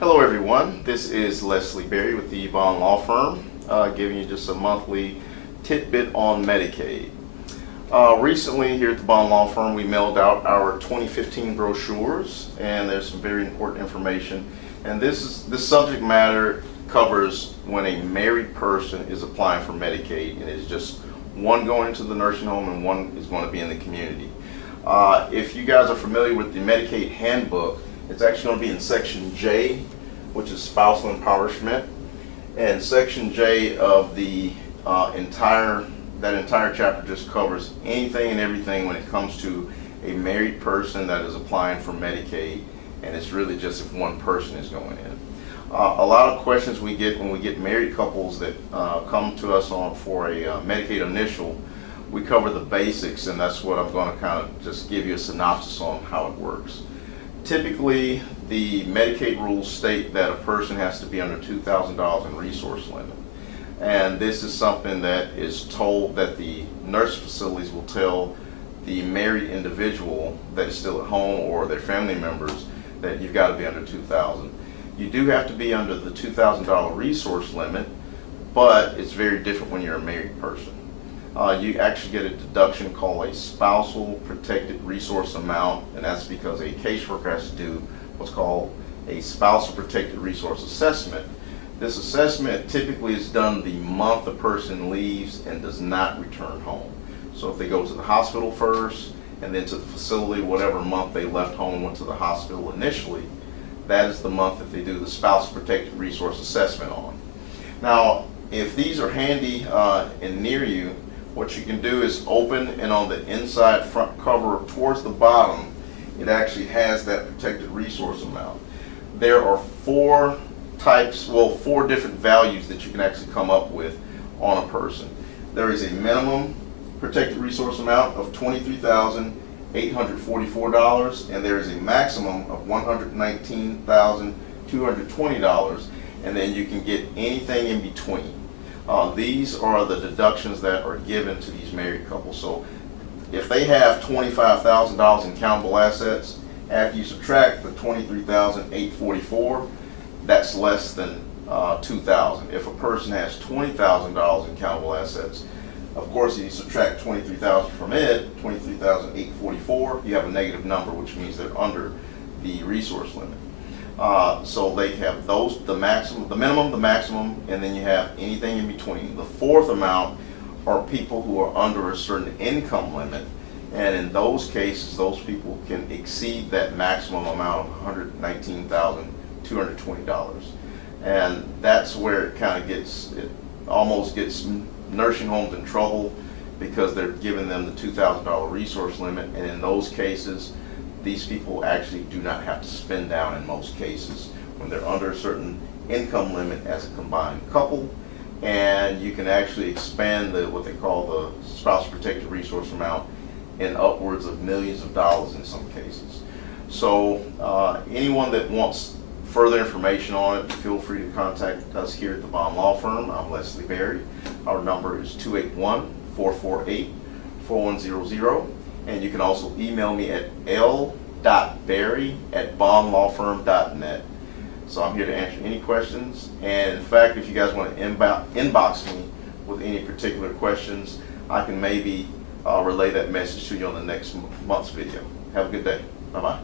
Hello everyone, this is Leslie Berry with the Bond Law Firm, giving you just a monthly tidbit on Medicaid. Recently here at the Bond Law Firm we mailed out our 2015 brochures, and there's some very important information, and this subject matter covers when a married person is applying for Medicaid, and it's just one going to the nursing home and one is going to be in the community. If you guys are familiar with the Medicaid handbook, it's actually going to be in Section J, which is spousal impoverishment, and Section J of the entire chapter just covers anything and everything when it comes to a married person that is applying for Medicaid, and it's really just if one person is going in. A lot of questions we get when we get married couples that come to us for a Medicaid initial. We cover the basics, and that's what I'm going to kind of just give you a synopsis on how it works. Typically, the Medicaid rules state that a person has to be under $2,000 in resource limit. And this is something that is told that the nurse facilities will tell the married individual that is still at home or their family members that you've got to be under $2,000. You do have to be under the $2,000 resource limit, but it's very different when you're a married person. You actually get a deduction called a spousal protected resource amount, and that's because a caseworker has to do what's called a spousal protected resource assessment. This assessment typically is done the month the person leaves and does not return home. So if they go to the hospital first and then to the facility, whatever month they left home and went to the hospital initially, that is the month that they do the spousal protected resource assessment on. Now, if these are handy and near you, what you can do is open, and on the inside front cover towards the bottom, it actually has that protected resource amount. There are four different values that you can actually come up with on a person. There is a minimum protected resource amount of $23,844, and there is a maximum of $119,220, and then you can get anything in between. These are the deductions that are given to these married couples. So if they have $25,000 in countable assets, after you subtract the $23,844, that's less than $2,000. If a person has $20,000 in countable assets, of course, if you subtract $23,000 from it, $23,844, you have a negative number, which means they're under the resource limit. So they have those, the maximum, the minimum, the maximum, and then you have anything in between. The fourth amount are people who are under a certain income limit, and in those cases, those people can exceed that maximum amount of $119,220. And that's where it almost gets nursing homes in trouble, because they're giving them the $2,000 resource limit, and in those cases, these people actually do not have to spend down in most cases when they're under a certain income limit as a combined couple, and you can actually expand what they call the spousal protected resource amount in upwards of millions of dollars in some cases. So anyone that wants further information on it, feel free to contact us here at the Bond Law Firm. I'm Leslie Berry. Our number is 281-448-4100. And you can also email me at l.berry@bondlawfirm.net. So I'm here to answer any questions. And in fact, if you guys want to inbox me with any particular questions, I can maybe relay that message to you on the next month's video. Have a good day. Bye-bye.